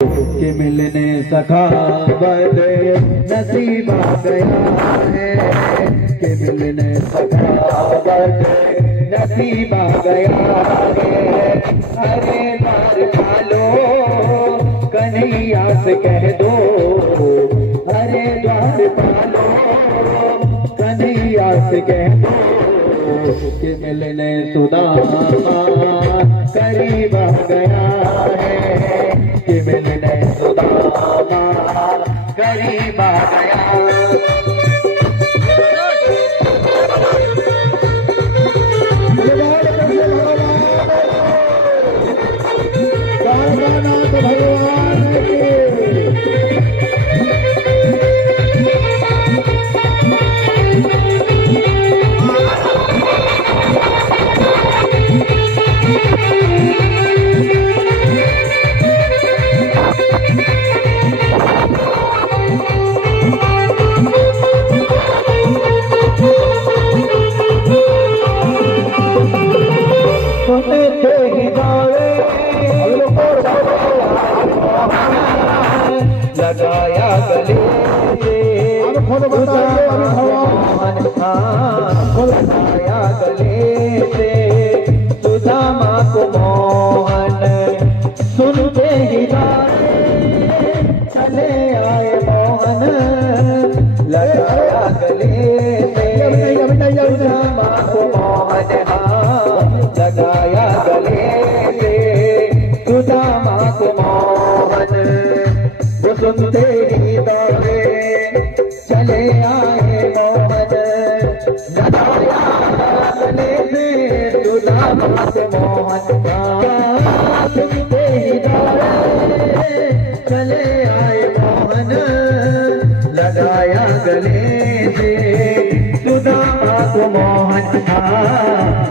कि मिलने सखावत नसीब आ गया है, कि मिलने सखावत नसीब आ गया है। अरे द्वार डालो कन्हैया से कह दो, अरे द्वार डालो कन्हैया से कह दो कि मिलने सुदामा करीब आ गया है, कि मिलने सुदामा करीब आ गया। लगाया गले लगाया गले से सुदामा को मोहन, सुनते ही चले आए मोहन। लगाया गले से सुदामा को मोहन, लगाया गले से सुदामा को मोहन। वो सुनते ही दौड़े चले आए मोहन, लगाया गले से सुदामा को मोहन। सुनते ही दौड़े चले आए मोहन, लगाया गले से सुदामा को मोहन।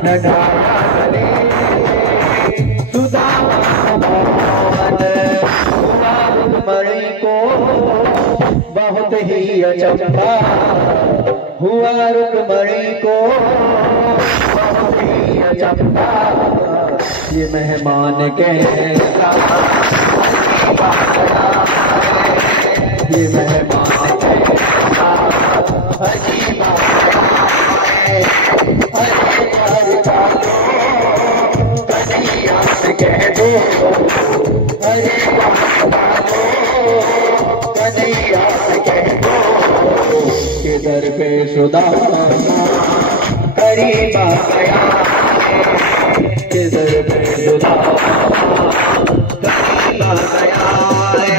लगाया गले सुदामा को मोहन। रुक्मणी को बहुत ही अचंभा हुआ, रुक्मणी को बहुत ही अचंभा। ये मेहमान कैसा, ये मेहमान कैसा अजीब है। कन्हैया से कह दो, अरे कन्हैया से कह दो कि दर पे सुदामा करीब आ गया है, कि दर पे सुदामा करीब आ गया है।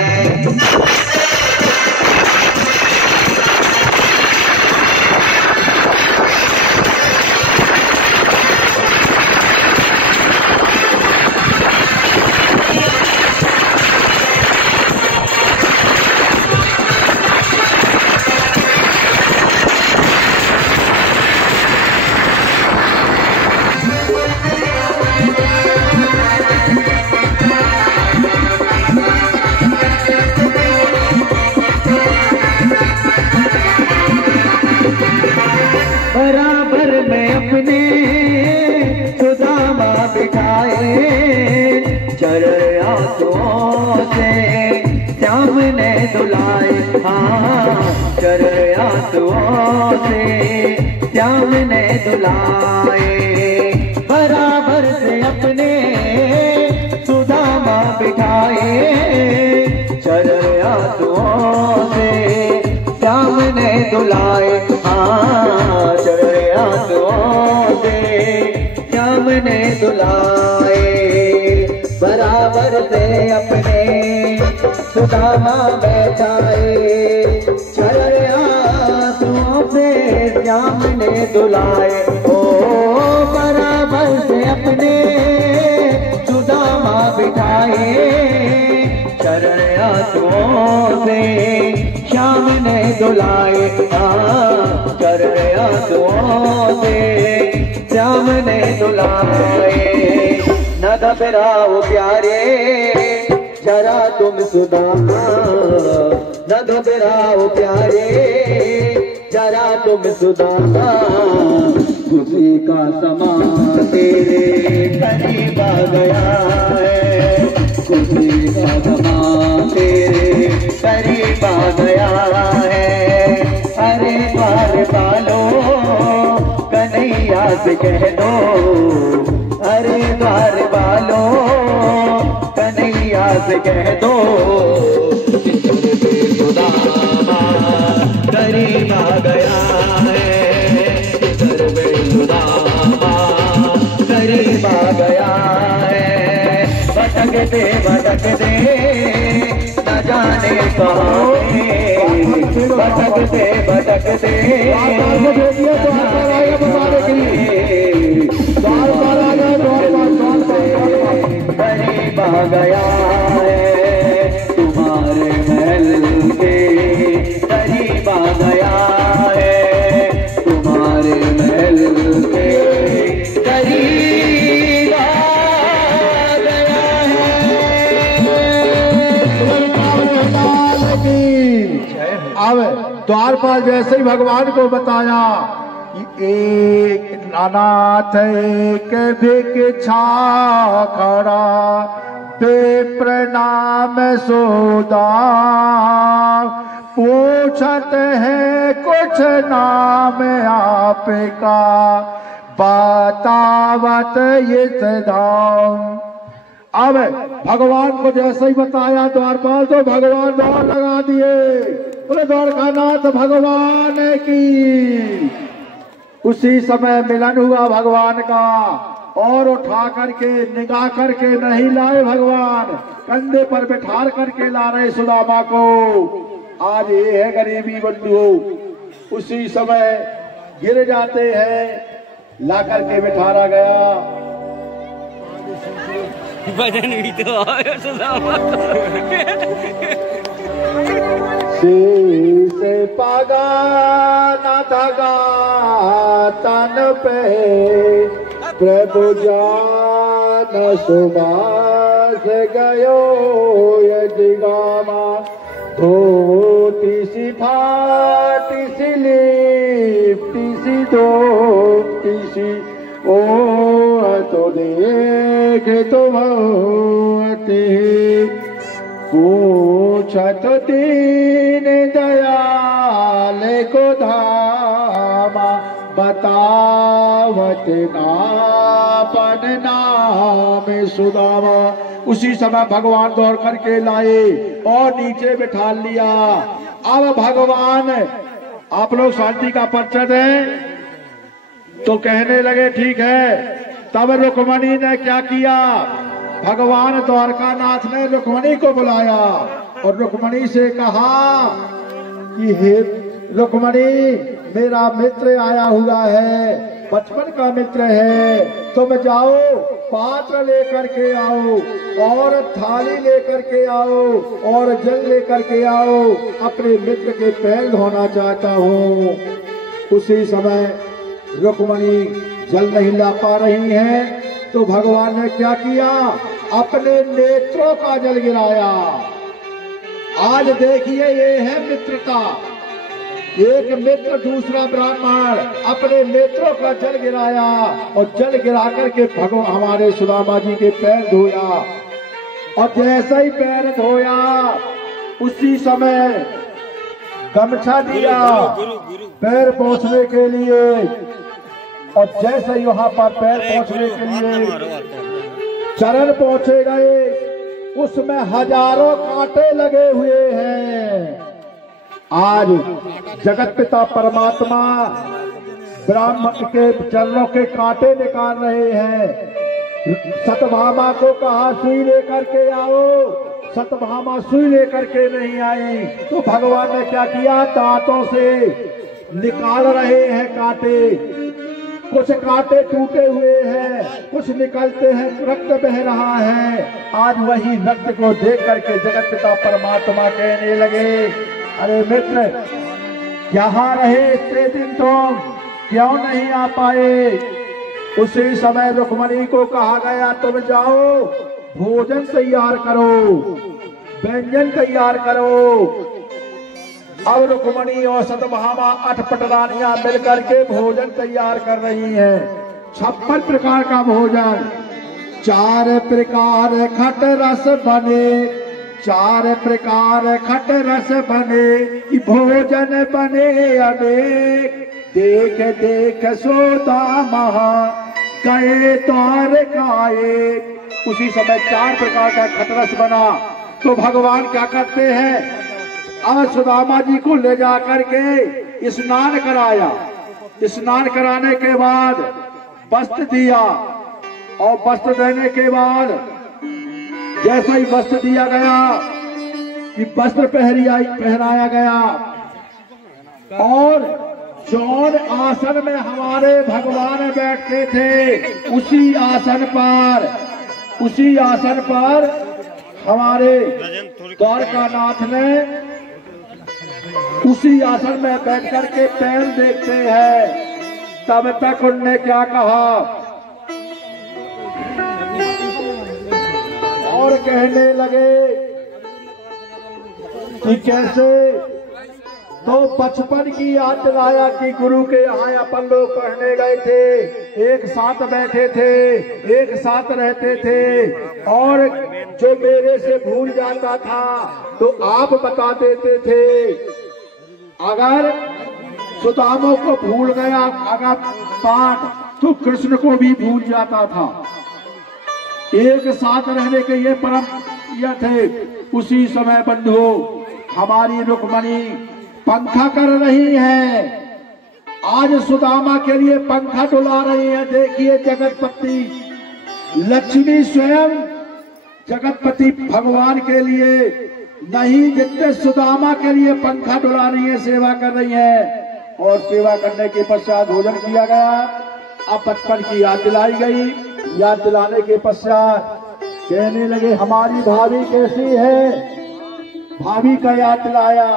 बराबर में अपने सुदामा बिठाए, चरण आंसुओं से सामने दुलाए। हाँ, चरण आंसुओं से सामने दुलाए। बराबर से अपने सुदामा बिठाए, चरण आंसुओं से सामने दुलाए। चरण आंसुओं से सामने दुलाए। बराबर से अपने सुदामा बैठाए, चरण आंसुओं से सामने दुलाए। ओ बराबर से अपने सुदामा बिठाए, चरण आंसुओं से सामने दुलाए। चरण आंसुओं से सामने दुलाए। न घबराओ प्यारे जरा तुम सुदामा, न घबराओ प्यारे जरा तुम सुदामा। खुशी का समा तेरे करीब आ गया है, खुशी का समा से कह दो, अरे द्वार वालों कन्हैया से कह दो, सुदामा करीब आ गया है, सुदामा करीब आ गया है। भटकते भटकते न जाने कहाँ, भटकते भटकते करीब आ गया है, तुम्हारे महल के करीब आ गया है, तुम्हारे महल के करीब आ गया है। अब द्वारपाल जैसे ही भगवान को बताया कि एक नानाथ एक भिक्षा खड़ा पे प्रणाम सोदा, पूछत है कुछ नाम आपका, बतावत इस धाम। अब भगवान को जैसे ही बताया द्वारपाल तो भगवान दौड़ लगा दिए, बोले द्वारकानाथ भगवान की। उसी समय मिलन हुआ भगवान का, और उठा करके निगाह करके नहीं लाए भगवान, कंधे पर बैठा करके ला रहे सुदामा को। आज ये है गरीबी बंधु, उसी समय गिर जाते हैं, ला करके बिठारा गया। भजन भी तो सुदामा से पागा न धगा तन पे, प्रभु जान सुबास गयो यदिगामा, धोती सी फाटी सी लिपटी सी धोती सी, ओ तो देख तो भवते, पूछत दीन दयाल को धामा, बतावत नापन नाम सुदामा। उसी समय भगवान दौड़ करके लाए और नीचे बिठा लिया। अब भगवान, आप लोग शांति का परिचय दें तो कहने लगे ठीक है। तब रुक्मणी ने क्या किया, भगवान द्वारकानाथ ने रुक्मणी को बुलाया और रुक्मणी से कहा कि हे रुक्मणी, मेरा मित्र आया हुआ है, बचपन का मित्र है, तुम जाओ पात्र लेकर के आओ और थाली लेकर के आओ और जल लेकर के आओ, अपने मित्र के पैर धोना चाहता हूँ। उसी समय रुक्मणी जल नहीं ला पा रही हैं, तो भगवान ने क्या किया, अपने नेत्रों का जल गिराया। आज देखिए ये है मित्रता, एक मित्र दूसरा ब्राह्मण, अपने नेत्रों का जल गिराया और जल गिरा करके भगवान हमारे सुदामा जी के पैर धोया। और जैसे ही पैर धोया उसी समय गमछा दिया पैर पोंछने के लिए, और जैसे ही वहां पर पैर पोंछने के लिए चरण पहुंचे गए, उसमें हजारों कांटे लगे हुए हैं। आज जगत पिता परमात्मा ब्राह्मण के चरणों के कांटे निकाल रहे हैं। सतभामा को कहा सुई लेकर के आओ, सतभामा सुई लेकर के नहीं आई, तो भगवान ने क्या किया, दांतों से निकाल रहे हैं कांटे। कुछ कांटे टूटे हुए हैं, कुछ निकलते हैं, रक्त बह रहा है। आज वही रक्त को देख करके जगत पिता परमात्मा कहने लगे, अरे मित्र, यहाँ रहे इतने दिन तुम क्यों नहीं आ पाए। उसी समय रुक्मणी को कहा गया, तुम जाओ भोजन तैयार करो, व्यंजन तैयार करो। अब रुक्मणी और सतभामा 8 पटरानियां मिलकर के भोजन तैयार कर रही हैं। 56 प्रकार का भोजन, 4 प्रकार खट रस बने, 4 प्रकार खट रस बने, भोजन बने अनेक, देख देख सुदामा गए द्वारकाए। उसी समय 4 प्रकार का खटरस बना। तो भगवान क्या करते हैं, अब सुदामा जी को ले जा करके स्नान कराया। स्नान कराने के बाद वस्त्र दिया, और वस्त्र देने के बाद जैसा ही वस्त्र दिया गया कि वस्त्र पहनाया गया, और जौन आसन में हमारे भगवान बैठते थे उसी आसन पर हमारे द्वारकानाथ ने उसी आसन में बैठ करके पैर देखते हैं। तब तक उनने क्या कहा, और कहने लगे कि कैसे, तो बचपन की याद दिलाया कि गुरु के यहाँ अपन लोग पढ़ने गए थे, एक साथ बैठे थे, एक साथ रहते थे, और जो मेरे से भूल जाता था तो आप बता देते थे। अगर सुदामा को भूल गया अगर पाठ, तो कृष्ण को भी भूल जाता था। एक साथ रहने के ये परम यह थे। उसी समय बंधुओं, हमारी रुक्मणी पंखा कर रही है। आज सुदामा के लिए पंखा डुला रही है। देखिए, जगतपति लक्ष्मी स्वयं जगतपति भगवान के लिए नहीं, जितने सुदामा के लिए पंखा डुला रही है, सेवा कर रही है। और सेवा करने के पश्चात भोजन किया गया। अब बचपन की याद दिलाई गई। याद दिलाने के पश्चात कहने लगे, हमारी भाभी कैसी है। भाभी का याद दिलाया।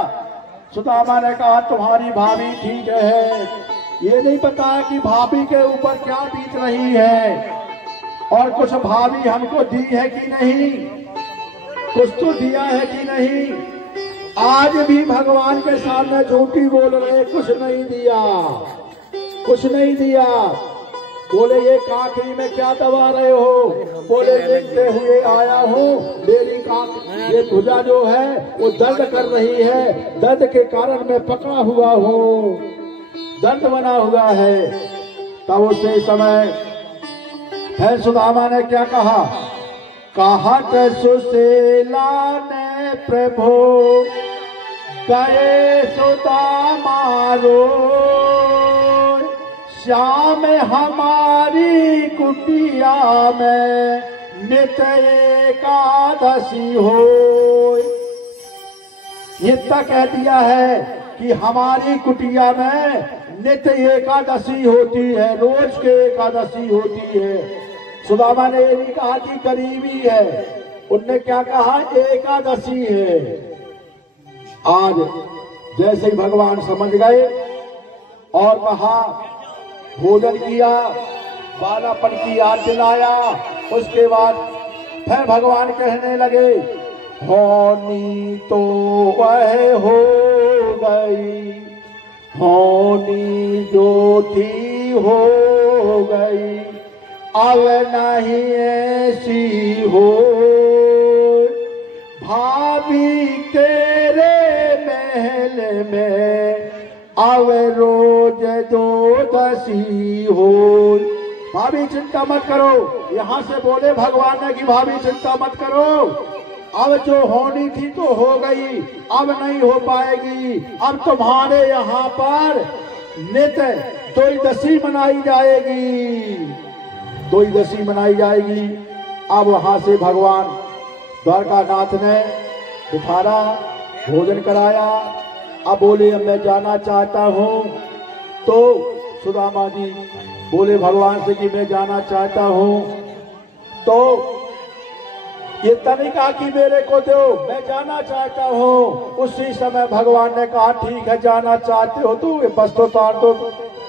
सुदामा ने कहा, तुम्हारी भाभी ठीक है। ये नहीं पता कि भाभी के ऊपर क्या बीत रही है, और कुछ भाभी हमको दी है कि नहीं, कुछ तो दिया है कि नहीं। आज भी भगवान के सामने झूठी बोल रहे, कुछ नहीं दिया, कुछ नहीं दिया। बोले, ये कांकरी में क्या दबा रहे हो। बोले, देखते हुए आया हूँ, मेरी ये भुजा जो है वो दर्द कर रही है, दर्द के कारण मैं पकड़ा हुआ हूँ, दर्द बना हुआ है। तब उसी समय फिर सुदामा ने क्या कहा, कहत सुशीला ने प्रभु करे सुदामा रोय, श्याम हमारी कुटिया में नित एकादशी हो। इतना कह दिया है कि हमारी कुटिया में नित्य एकादशी होती है, रोज के एकादशी होती है। सुदामा ने ये नहीं कहा कि गरीबी है, उनने क्या कहा, एकादशी है। आज जैसे ही भगवान समझ गए और कहा, भोजन किया, बालापन की याद दिलाया। उसके बाद फिर भगवान कहने लगे, होनी तो वह हो गई, होनी जो थी हो गई, अब नहीं ऐसी हो। भाभी तेरे महल में अब रोज दो दसी हो। भाभी चिंता मत करो, यहाँ से बोले भगवान ने कि भाभी चिंता मत करो, अब जो होनी थी तो हो गई, अब नहीं हो पाएगी। अब तुम्हारे यहाँ पर नित्य द्वादशी मनाई जाएगी, द्वादशी मनाई जाएगी। अब वहां से भगवान द्वारकानाथ ने बिठारा, भोजन कराया। अब बोले, अब मैं जाना चाहता हूँ। तो सुदामा जी बोले भगवान से कि मैं जाना चाहता हूँ। तो ये तभी कहा कि मेरे को दो, मैं जाना चाहता हूँ। उसी समय भगवान ने कहा, ठीक है, जाना चाहते हो तो ये वस्त्र उतार दो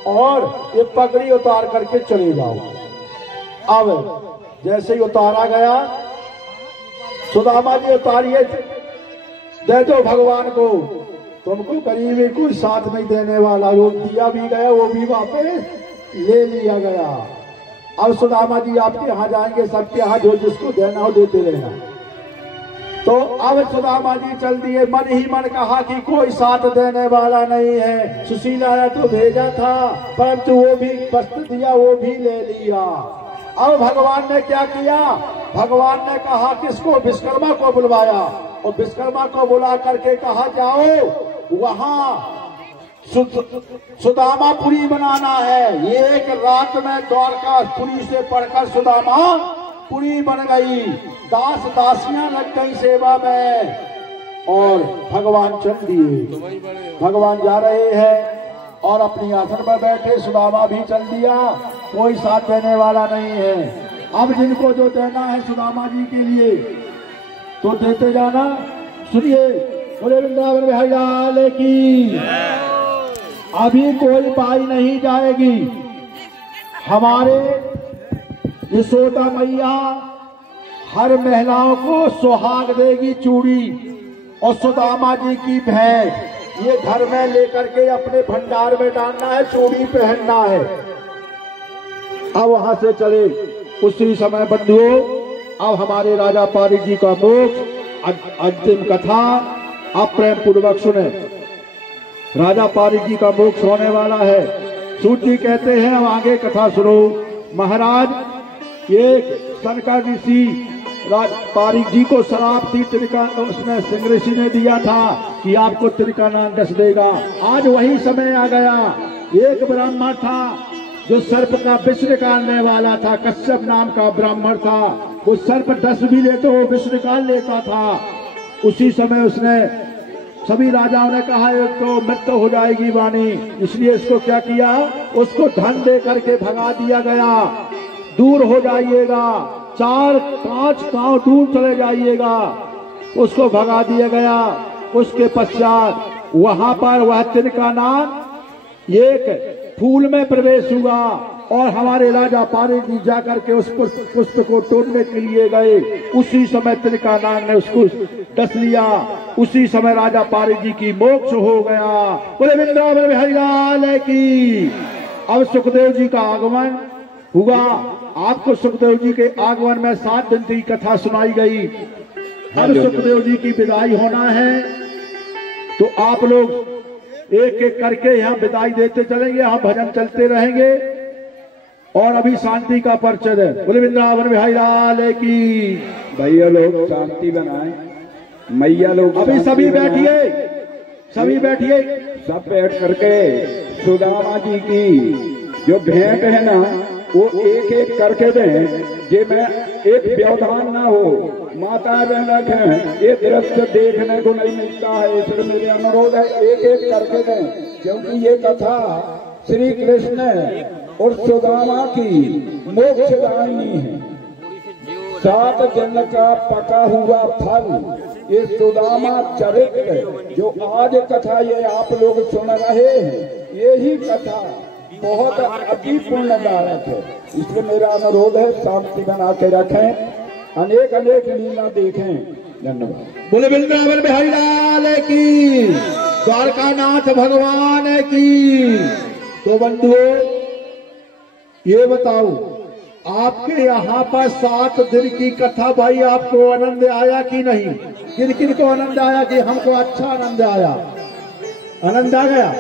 और ये पगड़ी उतार करके चले जाओ। अब जैसे ही उतारा गया, सुदामा जी उतारिए, दे दो भगवान को, तुमको गरीबी कोई साथ नहीं देने वाला। वो दिया भी गया, वो भी वापस ले लिया गया। अब सुदामा जी आपके यहाँ जाएंगे, सबके यहाँ जो जिसको देना हो देते रहना। तो अब सुदामा जी चल दिए। मन ही मन कहा कि कोई साथ देने वाला नहीं है। सुशीला ने तो भेजा था, परंतु वो भी वस्त्र दिया, वो भी ले लिया। अब भगवान ने क्या किया? भगवान ने कहा किसको? विश्वकर्मा को बुलवाया, और विश्वकर्मा को बुला करके कहा जाओ वहां सुदामापुरी बनाना है। एक रात में द्वारकापुरी से पढ़कर सुदामापुरी बन गई। दास दासियां लग गई सेवा में, और भगवान चल दिए। भगवान जा रहे हैं और अपनी आसन पर बैठे। सुदामा भी चल दिया, कोई साथ देने वाला नहीं है। अब जिनको जो देना है सुदामा जी के लिए तो देते जाना। सुनिए, बोले वृंदावन बिहारी लाल की। अभी कोई बाई नहीं जाएगी। हमारे यशोदा मैया हर महिलाओं को सुहाग देगी चूड़ी, और सुदामा जी की भैंस ये घर में लेकर के अपने भंडार में डालना है, चूड़ी पहनना है। अब वहां से चले। उसी समय बंधुओं, अब हमारे राजा पारिक जी का मोक्ष अंतिम कथा आप प्रेम पूर्वक सुने। राजा पारिक जी का मोक्ष होने वाला है। सूत जी कहते हैं, अब आगे कथा सुनो। महाराज एक शंकर ऋषि पारिक जी को शराब थी, उसने सिंह ऋषि ने दिया था कि आपको त्रिकानन डस देगा। आज वही समय आ गया। एक ब्राह्मण था जो सर्प का विष निकालने वाला था, कश्यप नाम का ब्राह्मण था। वो सर्प डस भी ले तो वो विष निकाल लेता था। उसी समय उसने सभी राजाओं ने कहा एक तो मृत्यु हो जाएगी वाणी, इसलिए इसको क्या किया? उसको धन दे करके भगा दिया गया। दूर हो जाइएगा, 4-5 गांव दूर चले जाइएगा, उसको भगा दिया गया। उसके पश्चात वहां पर वह त्रिकानन एक फूल में प्रवेश हुआ, और हमारे राजा पारिक जी जाकर के उस पुष्प को तोड़ने के लिए गए। उसी समय त्रिकानन ने उसको डस लिया। उसी समय राजा पारिक जी की मोक्ष हो गया। बोले वृंदावन बिहारी लाल की। अब सुखदेव जी का आगमन हुआ। आपको सुखदेव जी के आगमन में 7 दिन की कथा सुनाई गई। अब सुखदेव जी की विदाई होना है, तो आप लोग एक एक करके यहाँ विदाई देते चलेंगे। यहाँ भजन चलते रहेंगे, और अभी शांति का परिचय है। बोले वृंदावन बिहारी लाल की। भैया लोग शांति बनाए, मैया लोग अभी सभी बैठिए, सभी बैठिए। सब बैठ करके सुदामा जी की जो भेंट है ना, वो एक एक करके दें, जे में एक व्यवधान ना हो। माता बहन है, ये दृश्य देखने को नहीं मिलता है, इसलिए मेरे अनुरोध है एक एक करके दें, क्योंकि ये कथा श्री कृष्ण और सुदामा की मोक्षदायिनी है। 7 दिन का पका हुआ फल, ये सुदामा चरित्र जो आज कथा ये आप लोग सुन रहे हैं, यही कथा बहुत अति पुण्यदायक है। इसलिए मेरा अनुरोध है शांति बना के रखें, अनेक अनेक लीला देखें। धन्यवाद। बोले वृंदावन बिहारी लाल की, द्वारकानाथ भगवान की। तो बंधुओं, ये बताओ, आपके यहाँ पर 7 दिन की कथा भाई आपको आनंद आया कि नहीं? किन किन को आनंद आया? कि हमको अच्छा आनंद आया, आनंद आ गया।